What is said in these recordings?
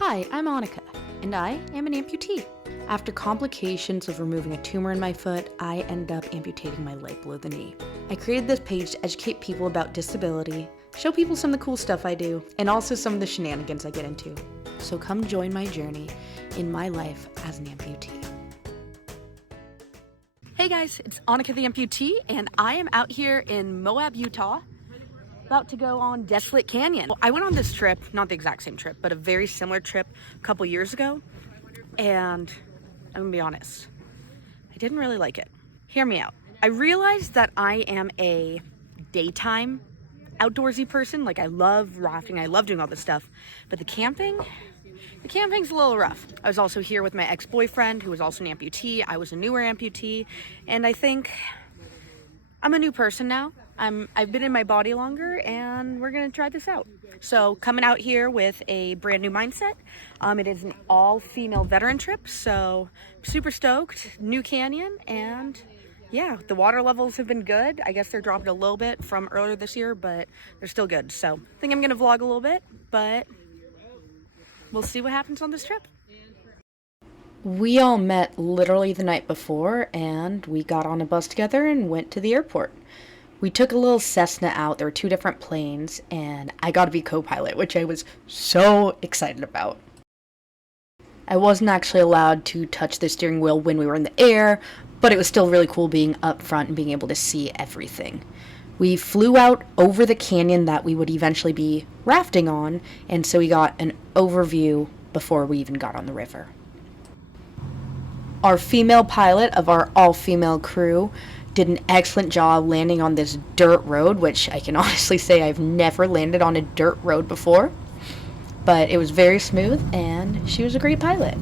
Hi, I'm Annika, and I am an amputee. After complications of removing a tumor in my foot, I ended up amputating my leg below the knee. I created this page to educate people about disability, show people some of the cool stuff I do, and also some of the shenanigans I get into. So come join my journey in my life as an amputee. Hey guys, it's Annika the amputee, and I am out here in Moab, Utah, about to go on Desolate Canyon. I went on this trip, not the exact same trip, but a very similar trip a couple years ago, and I'm gonna be honest, I didn't really like it. Hear me out. I realized that I am a daytime outdoorsy person. Like, I love rafting, I love doing all this stuff, but the camping's a little rough. I was also here with my ex-boyfriend, who was also an amputee. I was a newer amputee, and I think I'm a new person now. I've been in my body longer, and we're gonna try this out. So coming out here with a brand new mindset. It is an all-female veteran trip, so super stoked. New canyon, and yeah, the water levels have been good. I guess they're dropping a little bit from earlier this year, but they're still good. So I think I'm gonna vlog a little bit, but we'll see what happens on this trip. We all met literally the night before, and we got on a bus together and went to the airport. We took a little Cessna out. There were two different planes, and I got to be co-pilot, which I was so excited about. I wasn't actually allowed to touch the steering wheel when we were in the air, but it was still really cool being up front and being able to see everything. We flew out over the canyon that we would eventually be rafting on, and so we got an overview before we even got on the river. Our female pilot of our all-female crew did an excellent job landing on this dirt road, which I can honestly say I've never landed on a dirt road before. But it was very smooth, and she was a great pilot.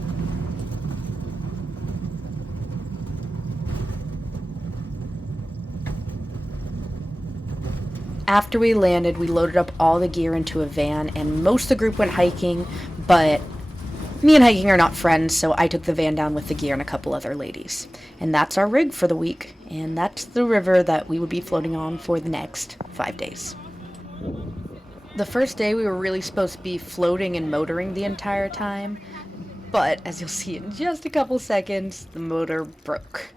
After we landed, we loaded up all the gear into a van, and most of the group went hiking, but me and hiking are not friends, so I took the van down with the gear and a couple other ladies. And that's our rig for the week, and that's the river that we would be floating on for the next 5 days. The first day we were really supposed to be floating and motoring the entire time, but as you'll see in just a couple seconds, the motor broke.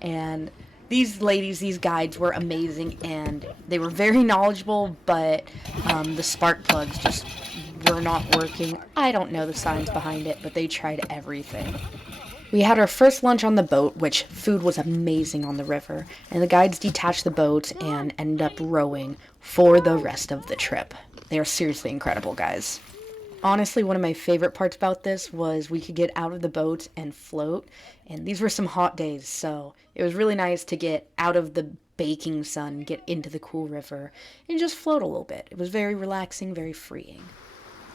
And these ladies, these guides were amazing, and they were very knowledgeable, but the spark plugs just were not working. I don't know the science behind it, but they tried everything. We had our first lunch on the boat, which food was amazing on the river, and the guides detached the boat and ended up rowing for the rest of the trip. They are seriously incredible, guys. Honestly, one of my favorite parts about this was we could get out of the boat and float, and these were some hot days, so it was really nice to get out of the baking sun, get into the cool river, and just float a little bit. It was very relaxing, very freeing.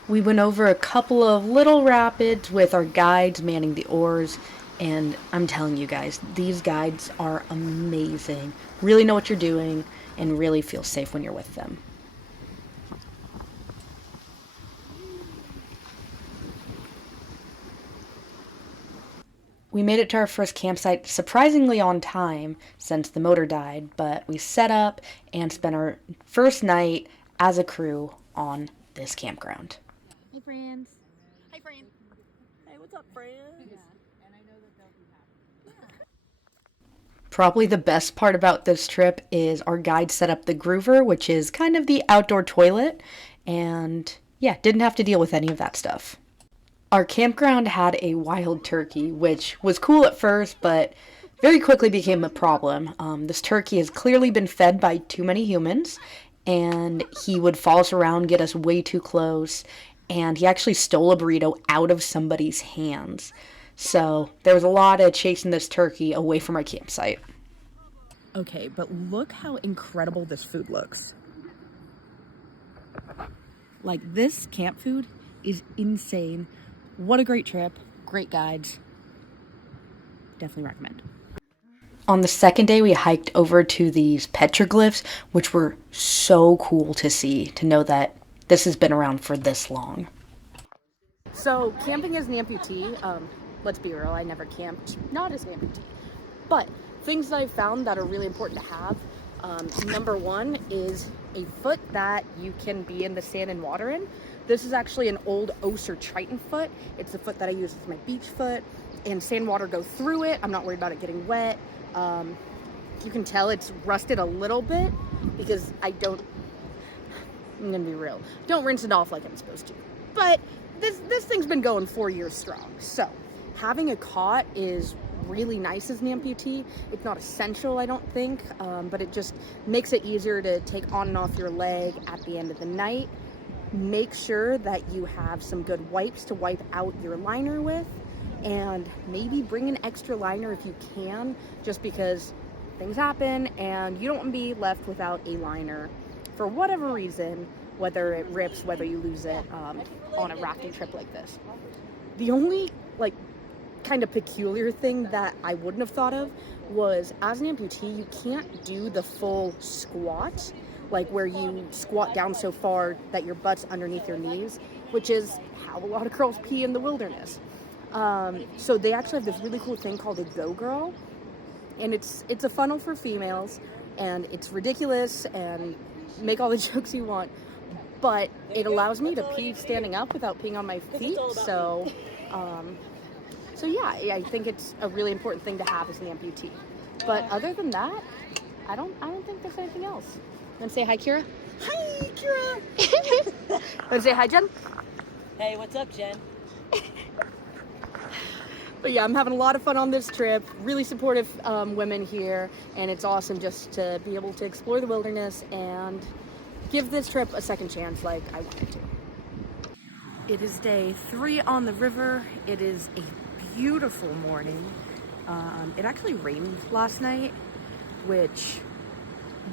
We went over a couple of little rapids with our guides manning the oars, and I'm telling you guys, these guides are amazing. Really know what you're doing, and really feel safe when you're with them. We made it to our first campsite surprisingly on time since the motor died, but we set up and spent our first night as a crew on this campground. Hey friends. Hey friend. Hey, what's up, friends? Yeah. And I know that they'll be happy. Probably the best part about this trip is our guide set up the groover, which is kind of the outdoor toilet, and yeah, didn't have to deal with any of that stuff. Our campground had a wild turkey, which was cool at first, but very quickly became a problem. This turkey has clearly been fed by too many humans, and he would follow us around, get us way too close, and he actually stole a burrito out of somebody's hands. So there was a lot of chasing this turkey away from our campsite. Okay, but look how incredible this food looks. Like, this camp food is insane. What a great trip. Great guides. Definitely recommend. On the second day, we hiked over to these petroglyphs, which were so cool to see, to know that this has been around for this long. So, camping as an amputee, let's be real, I never camped, not as an amputee. But things that I've found that are really important to have, number one is a foot that you can be in the sand and water in. This is actually an old Oser Triton foot. It's the foot that I use as my beach foot, and sand water go through it. I'm not worried about it getting wet. You can tell it's rusted a little bit because I'm gonna be real, don't rinse it off like I'm supposed to. But this thing's been going 4 years strong. So having a cot is really nice as an amputee. It's not essential, I don't think, but it just makes it easier to take on and off your leg at the end of the night. Make sure that you have some good wipes to wipe out your liner with, and maybe bring an extra liner if you can, just because things happen and you don't want to be left without a liner for whatever reason, whether it rips, whether you lose it on a rafting trip like this. The only kind of peculiar thing that I wouldn't have thought of was, as an amputee, you can't do the full squat, like where you squat down so far that your butt's underneath your knees, which is how a lot of girls pee in the wilderness. So they actually have this really cool thing called a Go Girl, and it's a funnel for females, and it's ridiculous and make all the jokes you want, but it allows me to pee standing up without peeing on my feet. So yeah, I think it's a really important thing to have as an amputee. But other than that, I don't think there's anything else. Want to say hi, Kira? Hi, Kira. Want to say hi, Jen? Hey, what's up, Jen? But yeah, I'm having a lot of fun on this trip. Really supportive women here, and it's awesome just to be able to explore the wilderness and give this trip a second chance like I wanted to. It is day 3 on the river. It is a beautiful morning. It actually rained last night, which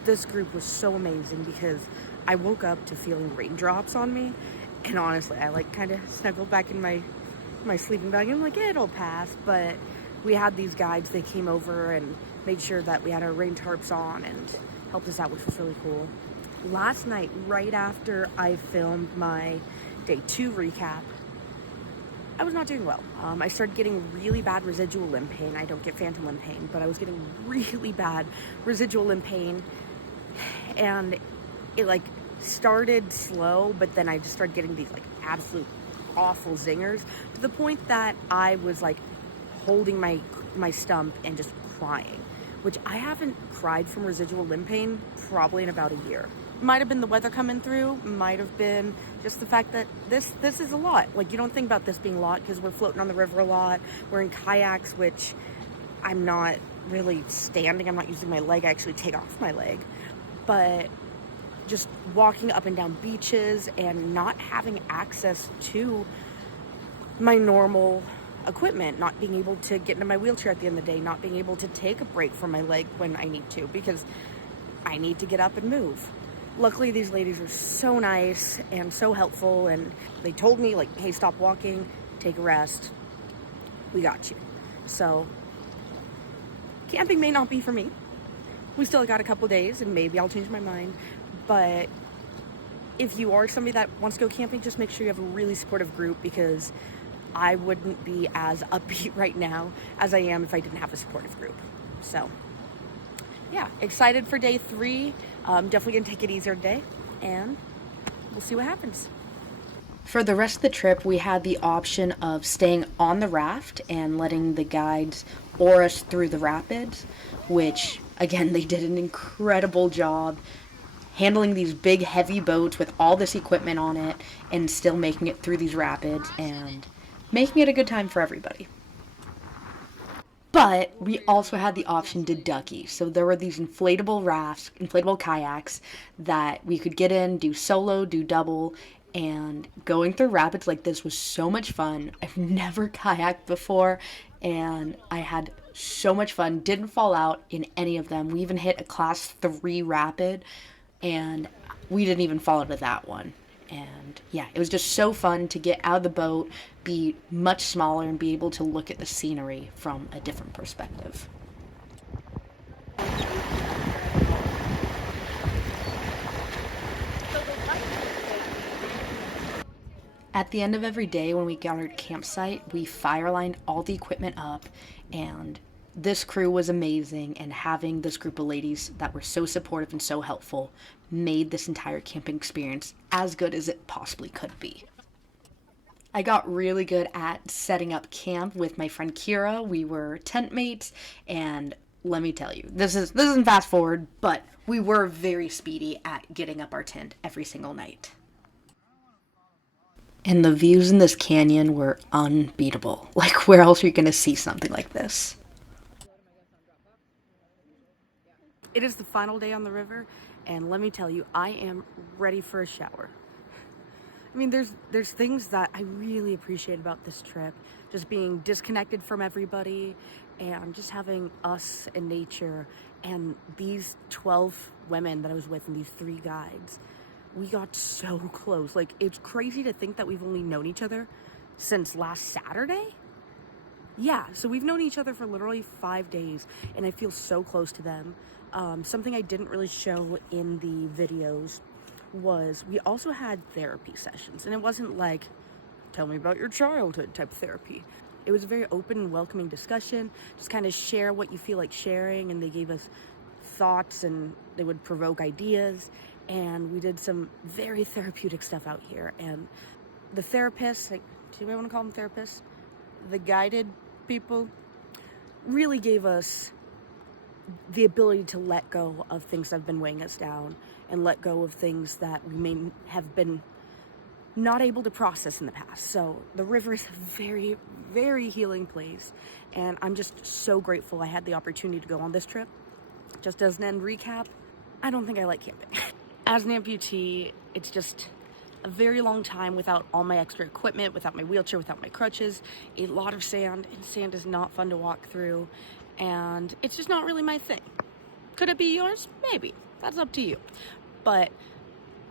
this group was so amazing because I woke up to feeling raindrops on me, and honestly, I kind of snuggled back in my sleeping bag. I'm like, it'll pass. But we had these guides. They came over and made sure that we had our rain tarps on and helped us out, which was really cool. Last night, right after I filmed my day 2 recap, I was not doing well. I started getting really bad residual limb pain. I don't get phantom limb pain, but I was getting really bad residual limb pain, and it started slow, but then I just started getting these absolute awful zingers, to the point that I was holding my stump and just crying, which I haven't cried from residual limb pain probably in about a year. Might have been the weather coming through, might have been just the fact that this is a lot. You don't think about this being a lot because we're floating on the river a lot. We're in kayaks, which I'm not really standing. I'm not using my leg. I actually take off my leg. But just walking up and down beaches and not having access to my normal equipment, not being able to get into my wheelchair at the end of the day, not being able to take a break from my leg when I need to, because I need to get up and move. Luckily, these ladies are so nice and so helpful, and they told me, hey, stop walking, take a rest, we got you. So camping may not be for me. We still got a couple days, and maybe I'll change my mind. But if you are somebody that wants to go camping, just make sure you have a really supportive group, because I wouldn't be as upbeat right now as I am if I didn't have a supportive group. So yeah, excited for day 3. Definitely gonna take it easier today, and we'll see what happens. For the rest of the trip, we had the option of staying on the raft and letting the guides oar us through the rapids, which, again, they did an incredible job handling these big, heavy boats with all this equipment on it and still making it through these rapids and making it a good time for everybody. But we also had the option to ducky. So there were these inflatable rafts, inflatable kayaks that we could get in, do solo, do double, and going through rapids like this was so much fun. I've never kayaked before, and I had so much fun. Didn't fall out in any of them. We even hit a class 3 rapid, and we didn't even fall into that one. And yeah, it was just so fun to get out of the boat, be much smaller, and be able to look at the scenery from a different perspective. At the end of every day when we got our campsite, we fire lined all the equipment up and This crew was amazing, and having this group of ladies that were so supportive and so helpful made this entire camping experience as good as it possibly could be. I got really good at setting up camp with my friend Kira. We were tent mates, and let me tell you, this isn't fast forward, but we were very speedy at getting up our tent every single night. And the views in this canyon were unbeatable. Like, where else are you going to see something like this? It is the final day on the river, and let me tell you, I am ready for a shower. I mean, there's things that I really appreciate about this trip. Just being disconnected from everybody and just having us and nature and these 12 women that I was with and these 3 guides. We got so close. Like, it's crazy to think that we've only known each other since last Saturday. Yeah, so we've known each other for literally 5 days, and I feel so close to them. Something I didn't really show in the videos was we also had therapy sessions, and it wasn't like, tell me about your childhood type of therapy. It was a very open and welcoming discussion, just kind of share what you feel like sharing, and they gave us thoughts and they would provoke ideas, and we did some very therapeutic stuff out here. And the therapists, like, do you want to call them therapists? The guided people really gave us the ability to let go of things that have been weighing us down and let go of things that we may have been not able to process in the past. So the river is a very, very healing place, and I'm just so grateful I had the opportunity to go on this trip. Just as an end recap, I don't think I like camping. As an amputee, it's just a very long time without all my extra equipment, without my wheelchair, without my crutches, a lot of sand, and sand is not fun to walk through, and it's just not really my thing. Could it be yours? Maybe. That's up to you. But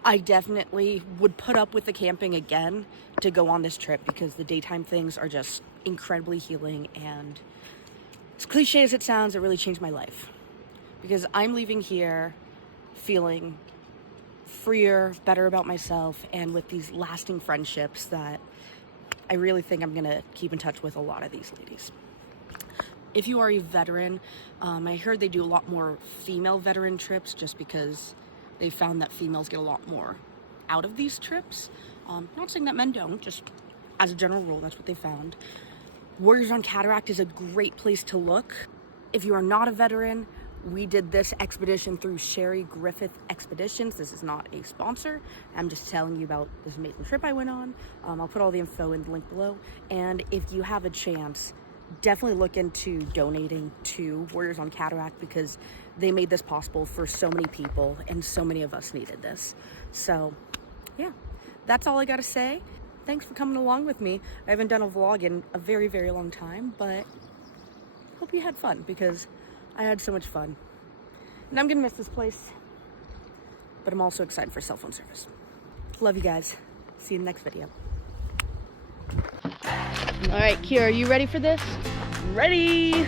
I definitely would put up with the camping again to go on this trip because the daytime things are just incredibly healing, and as cliche as it sounds, it really changed my life because I'm leaving here feeling freer, better about myself, and with these lasting friendships that I really think I'm gonna keep in touch with a lot of these ladies. If you are a veteran, I heard they do a lot more female veteran trips just because they found that females get a lot more out of these trips. Not saying that men don't, just as a general rule, that's what they found. Warriors on Cataract is a great place to look. If you are not a veteran, we did this expedition through Sherry Griffith Expeditions. This is not a sponsor. I'm just telling you about this amazing trip I went on. I'll put all the info in the link below. And if you have a chance, definitely look into donating to Warriors on Cataract because they made this possible for so many people and so many of us needed this. So yeah, that's all I gotta say. Thanks for coming along with me. I haven't done a vlog in a very, very long time, but hope you had fun because I had so much fun. And I'm gonna miss this place, but I'm also excited for cell phone service. Love you guys. See you in the next video. All right, Kira, are you ready for this? Ready?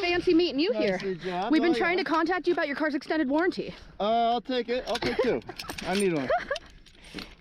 Fancy meeting you here. Job. We've been trying to contact you about your car's extended warranty. I'll take it. I'll take 2. I need one.